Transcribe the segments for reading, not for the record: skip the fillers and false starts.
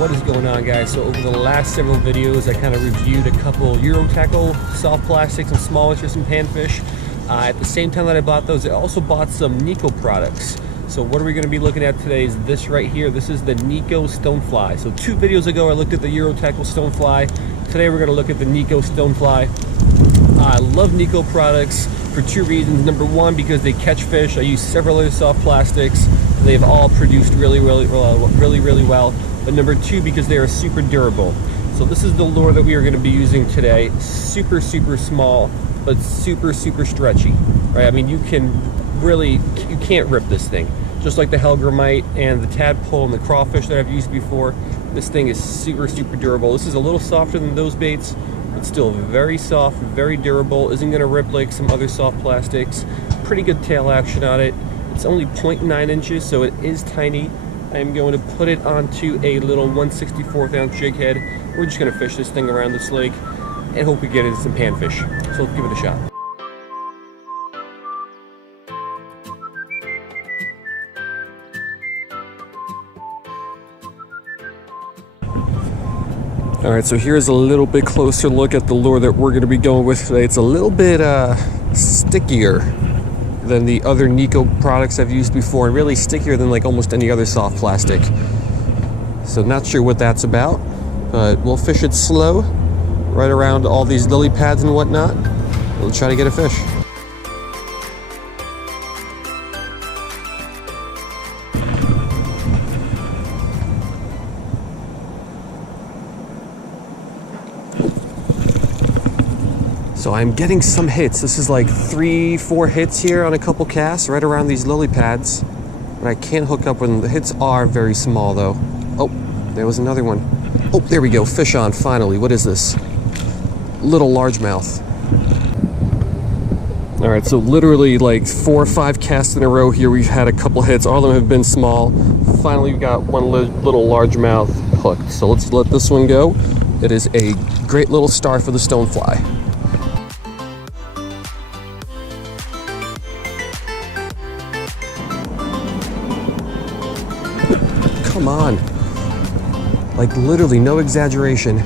What is going on, guys? So over the last several videos I kind of reviewed a couple Eurotackle soft plastics, some small interest in panfish. At the same time that I bought those, I also bought some Nikko products. So what are we going to be looking at today is this right here. This is the Nikko Stonefly. So 2 videos ago I looked at the Eurotackle Stonefly. Today we're going to look at the Nikko Stonefly. I love Nikko products for 2 reasons. Number 1, because they catch fish. I use several other soft plastics. They've all produced really well. But number 2, because they are super durable. So this is the lure that we are going to be using today. Super small, but super stretchy. Right? I mean, you can't rip this thing. Just like the hellgrammite and the tadpole and the crawfish that I've used before, this thing is super durable. This is a little softer than those baits, but still very soft, very durable. Isn't going to rip like some other soft plastics. Pretty good tail action on it. It's only 0.9 inches, so it is tiny. I am going to put it onto a little 1/64 ounce jig head. We're just going to fish this thing around this lake and hope we get into some panfish. So let's give it a shot. Alright, so here's a little bit closer look at the lure that we're going to be going with today. It's a little bit stickier than the other Nikko products I've used before, and really stickier than like almost any other soft plastic. So not sure what that's about, but we'll fish it slow, right around all these lily pads and whatnot. We'll try to get a fish. So I'm getting some hits. This is like 3-4 hits here on a couple casts right around these lily pads. But I can't hook up with them. The hits are very small though. Oh, there was another one. Oh, there we go. Fish on, finally. What is this? Little largemouth. All right, so literally like 4 or 5 casts in a row here. We've had a couple hits. All of them have been small. Finally, we've got one little largemouth hooked. So let's let this one go. It is a great little start for the Stonefly. Come on. Like literally, no exaggeration.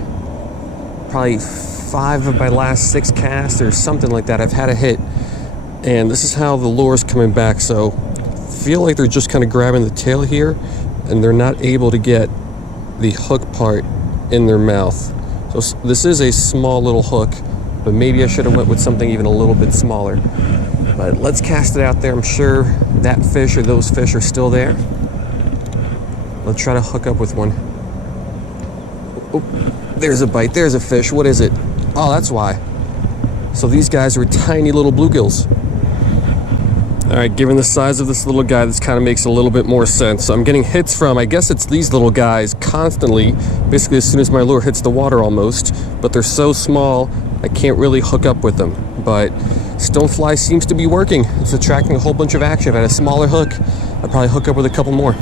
Probably 5 of my last 6 casts or something like that, I've had a hit. And this is how the lure's coming back. So feel like they're just kind of grabbing the tail here and they're not able to get the hook part in their mouth. So this is a small little hook, but maybe I should have went with something even a little bit smaller. But let's cast it out there. I'm sure that fish or those fish are still there. Let's try to hook up with one. Oh, there's a bite. There's a fish. What is it? Oh, that's why. So these guys are tiny little bluegills. All right, given the size of this little guy, this kind of makes a little bit more sense. So I'm getting hits from, I guess it's these little guys constantly, basically as soon as my lure hits the water almost, but they're so small, I can't really hook up with them. But Stonefly seems to be working. It's attracting a whole bunch of action. If I had a smaller hook, I'd probably hook up with a couple more.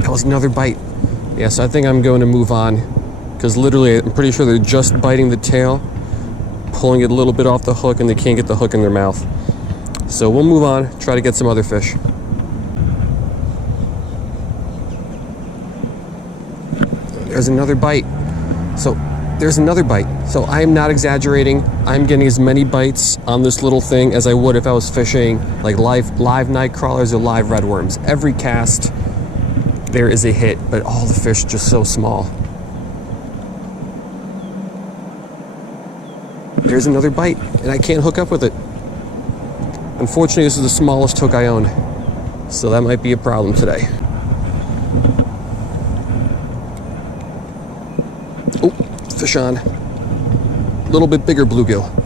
That was another bite. Yeah, so I think I'm going to move on because literally I'm pretty sure they're just biting the tail, pulling it a little bit off the hook, and they can't get the hook in their mouth. So we'll move on, try to get some other fish. There's another bite. So there's another bite. So I'm not exaggerating. I'm getting as many bites on this little thing as I would if I was fishing like live night crawlers or live redworms. Every cast there is a hit, but all the fish are just so small. There's another bite, and I can't hook up with it. Unfortunately, this is the smallest hook I own, so that might be a problem today. Oh, fish on. A little bit bigger bluegill.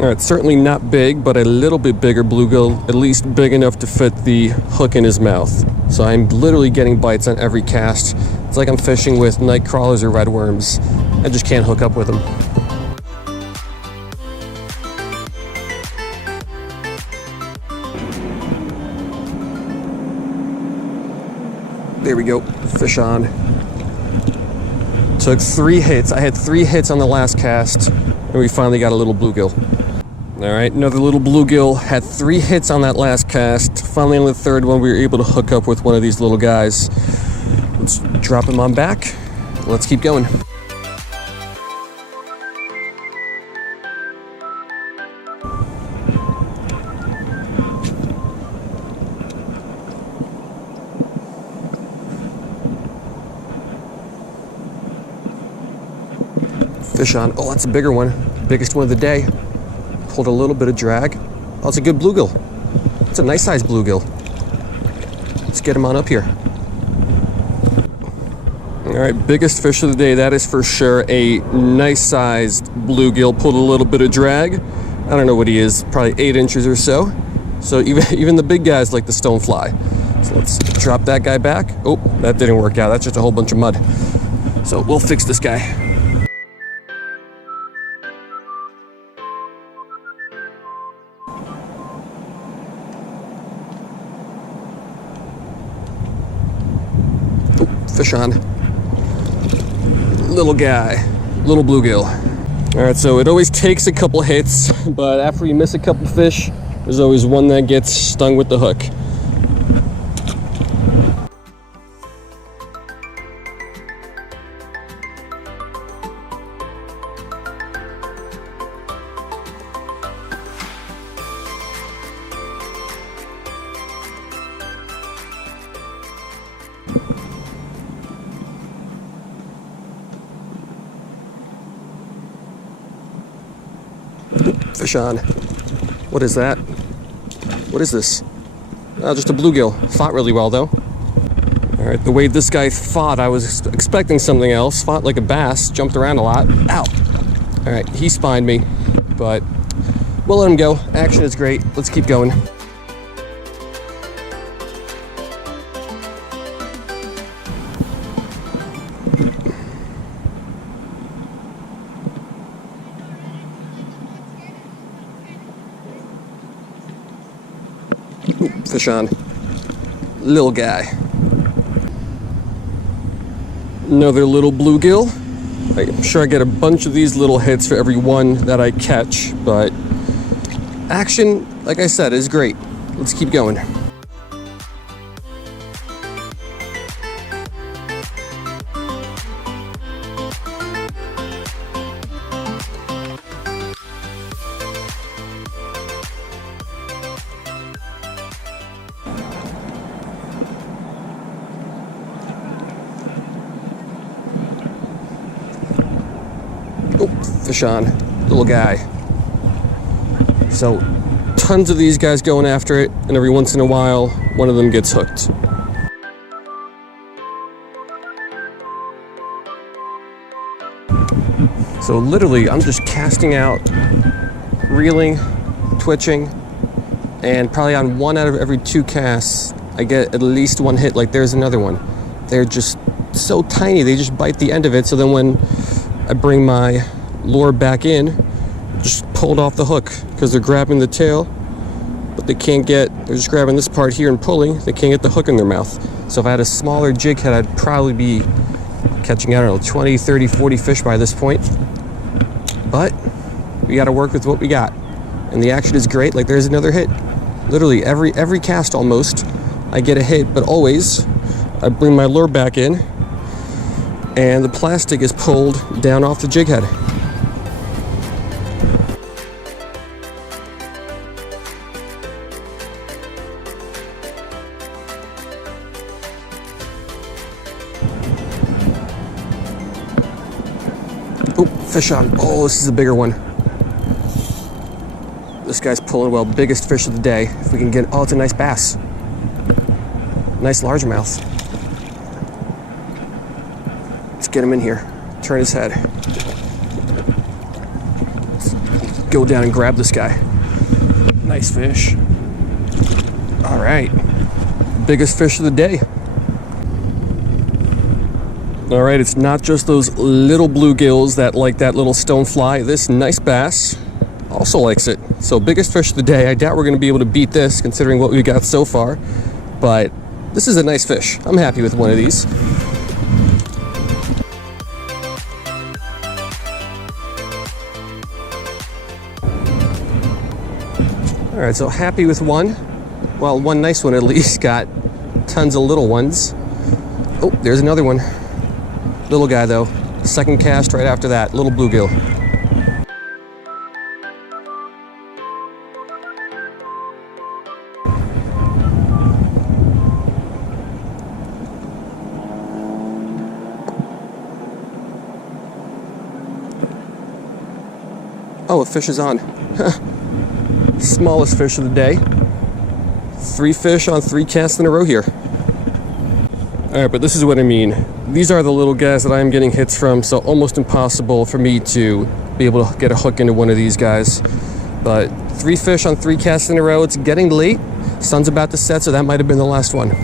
All right, certainly not big, but a little bit bigger bluegill, at least big enough to fit the hook in his mouth. So I'm literally getting bites on every cast. It's like I'm fishing with night crawlers or redworms. I just can't hook up with them. There we go, fish on. Took 3 hits. I had 3 hits on the last cast, and we finally got a little bluegill. All right, another little bluegill. Had 3 hits on that last cast. Finally on the 3rd one, we were able to hook up with one of these little guys. Let's drop him on back. Let's keep going. Fish on. Oh, that's a bigger one. Biggest one of the day. Pulled a little bit of drag. Oh, it's a good bluegill. It's a nice sized bluegill. Let's get him on up here. All right, biggest fish of the day. That is for sure a nice sized bluegill. Pulled a little bit of drag. I don't know what he is, probably 8 inches or so. So even the big guys like the stonefly. So let's drop that guy back. Oh, that didn't work out. That's just a whole bunch of mud. So we'll fix this guy. Fish on. Little guy, little bluegill. All right, so it always takes a couple hits, but after you miss a couple fish, there's always one that gets stung with the hook. Fish on. What is that? What is this? Just a bluegill. Fought really well though. All right, the way this guy fought, I was expecting something else. Fought like a bass, jumped around a lot. Ow! All right, he spined me, but we'll let him go. Action is great. Let's keep going. Fish on. Little guy. Another little bluegill. I'm sure I get a bunch of these little hits for every one that I catch, but action, like I said, is great. Let's keep going. Oh, fish on, little guy. So, tons of these guys going after it, and every once in a while, one of them gets hooked. So literally, I'm just casting out, reeling, twitching, and probably on 1 out of every 2 casts, I get at least 1 hit. Like there's another one. They're just so tiny, they just bite the end of it. So then when I bring my lure back in, just pulled off the hook because they're grabbing the tail, but they can't get, they're just grabbing this part here and pulling, they can't get the hook in their mouth. So if I had a smaller jig head, I'd probably be catching, I don't know, 20, 30, 40 fish by this point. But we got to work with what we got. And the action is great. Like there's another hit. Literally every cast almost, I get a hit, but always I bring my lure back in and the plastic is pulled down off the jig head. Oh, fish on. Oh, this is a bigger one. This guy's pulling well. Biggest fish of the day. If we can get, oh, it's a nice bass. Nice largemouth. Let's get him in here. Turn his head. Let's go down and grab this guy. Nice fish. All right. Biggest fish of the day. All right, it's not just those little bluegills that like that little stonefly. This nice bass also likes it. So biggest fish of the day. I doubt we're going to be able to beat this considering what we got so far. But this is a nice fish. I'm happy with one of these. All right, so happy with one. Well, one nice one at least. Got tons of little ones. Oh, there's another one. Little guy though. Second cast right after that, little bluegill. Oh, a fish is on. Smallest fish of the day. 3 fish on 3 casts in a row here. Alright, but this is what I mean. These are the little guys that I'm getting hits from, so almost impossible for me to be able to get a hook into one of these guys. But 3 fish on 3 casts in a row. It's getting late. Sun's about to set, so that might have been the last one.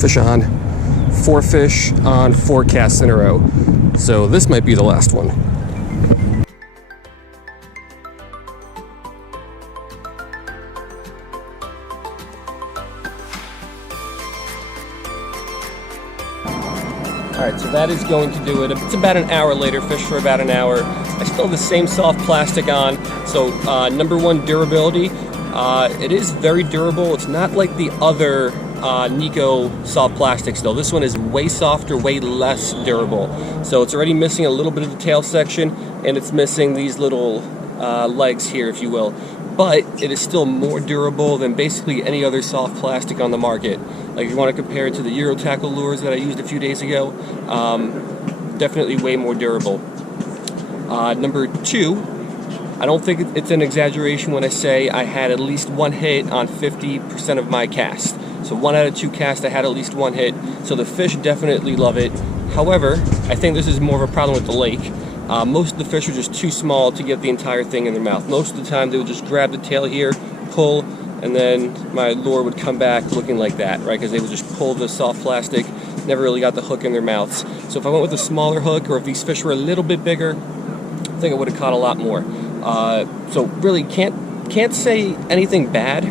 Fish on. 4 fish on 4 casts in a row. So this might be the last one. Alright, so that is going to do it. It's about an hour later, fish for about an hour. I still have the same soft plastic on. So number one, durability. It is very durable. It's not like the other Nikko soft plastics though. This one is way softer, way less durable. So it's already missing a little bit of the tail section, and it's missing these little legs here, if you will. But it is still more durable than basically any other soft plastic on the market. Like if you want to compare it to the Eurotackle lures that I used a few days ago, definitely way more durable. Number two, I don't think it's an exaggeration when I say I had at least 1 hit on 50% of my cast. So 1 out of 2 casts I had at least 1 hit. So the fish definitely love it. However, I think this is more of a problem with the lake. Most of the fish are just too small to get the entire thing in their mouth. Most of the time they would just grab the tail here, pull, and then my lure would come back looking like that, right? Because they would just pull the soft plastic, never really got the hook in their mouths. So if I went with a smaller hook, or if these fish were a little bit bigger, I think I would have caught a lot more. So really can't say anything bad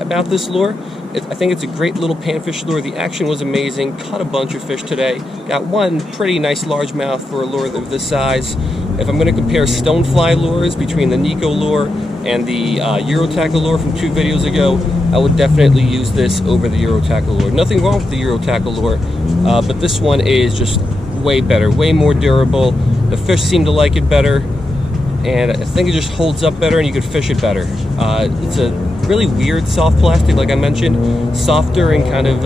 about this lure. I think it's a great little panfish lure. The action was amazing. Caught a bunch of fish today. Got one pretty nice largemouth for a lure of this size. If I'm going to compare Stonefly lures between the Nikko lure and the Eurotackle lure from 2 videos ago, I would definitely use this over the Eurotackle lure. Nothing wrong with the Eurotackle lure, but this one is just way better, way more durable. The fish seem to like it better, and I think it just holds up better and you could fish it better. It's a really weird soft plastic, like I mentioned, softer and kind of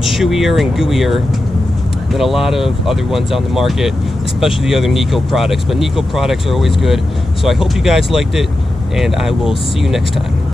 chewier and gooier than a lot of other ones on the market, especially the other Nikko products. But Nikko products are always good. So I hope you guys liked it, and I will see you next time.